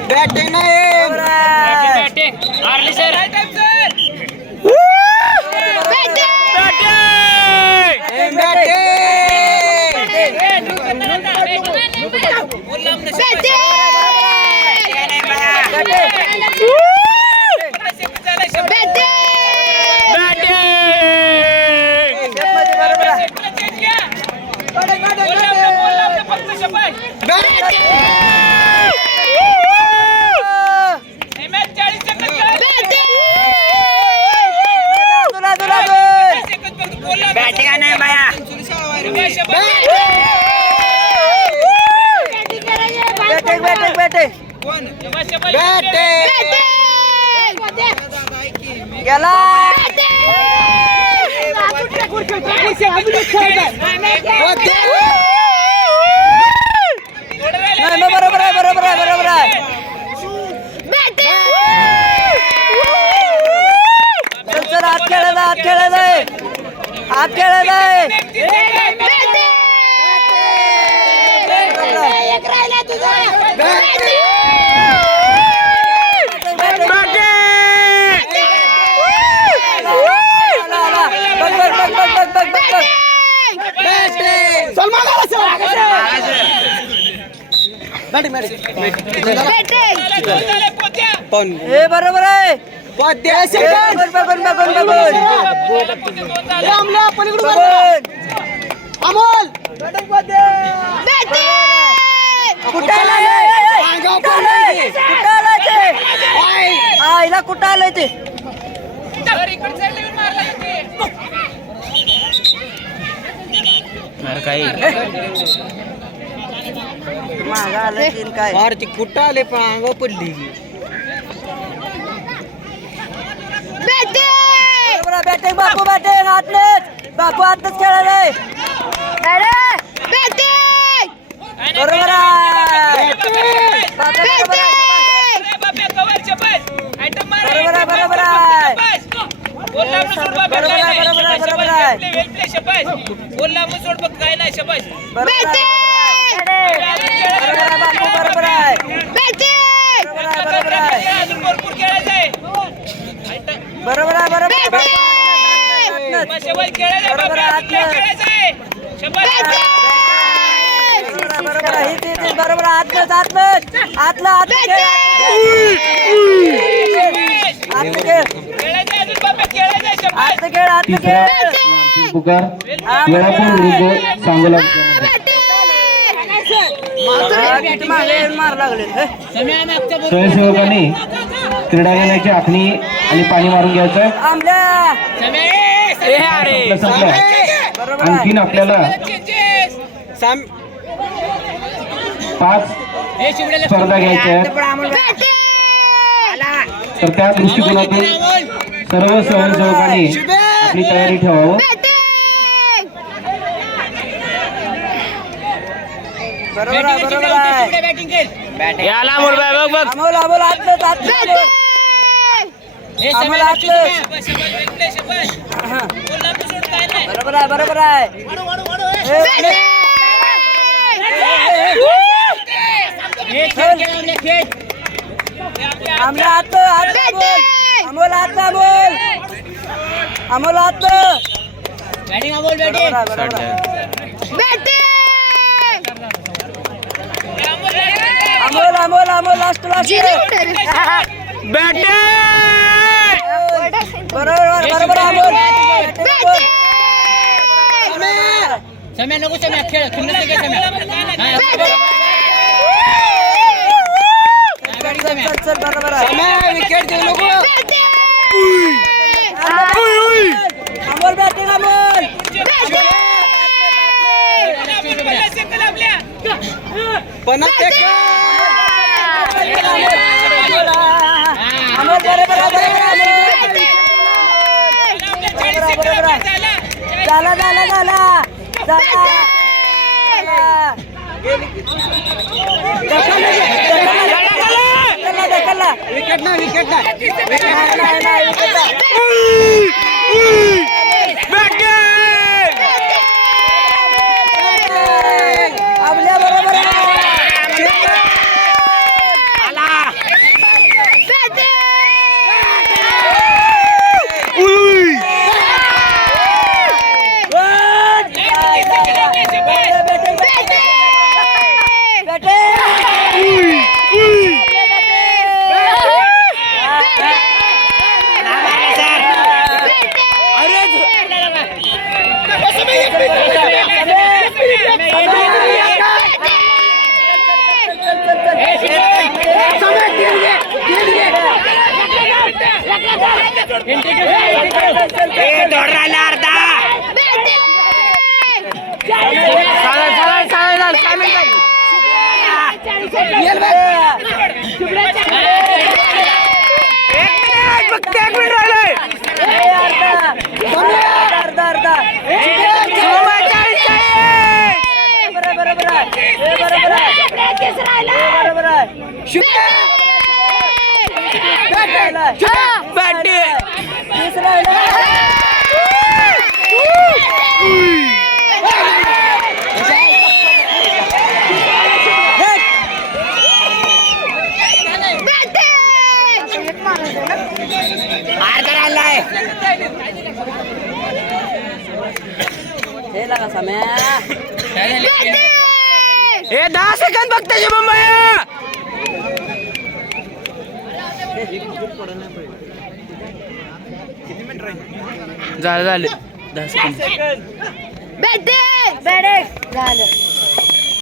Batting गेला बरोबर आहे बरोबर आहे बरोबर आहे चल आत खेळायला आत खेळायला आत खेळायला बरोबर आहे अमोल आईला कुठं आलंय ते मागा आलं तीन काय ती कुठं आले पण अंगावर पडली बॅटिंग बापू बॅटिंग आतलेच बापू आतच खेळायलाय बरोबर आहे बरोबर आहे बरोबर आतलं आतलं स्वयंसेवकांनी क्रीडांगणाची आखणी आणि पाणी मारून घ्यायचं. आणखीन आपल्याला 5 स्पर्धा घ्यायच्या आहेत. तर त्या दृष्टिकोनातून सर्व स्वयंसेवकांनी आपली तयारी ठेवावं. बरोबर आहे अमोल लास्ट बरोबर अमोल समय नको समय खेळ बरोबर विकेट देऊ नको अमोल बॅटिंग अमोल झाला विकेट नाही विकेट आपल्या बरोबर हे 10 सेकंद बघ त्याची मुंबई झालं 10 सेकंद बॅटिंग झालं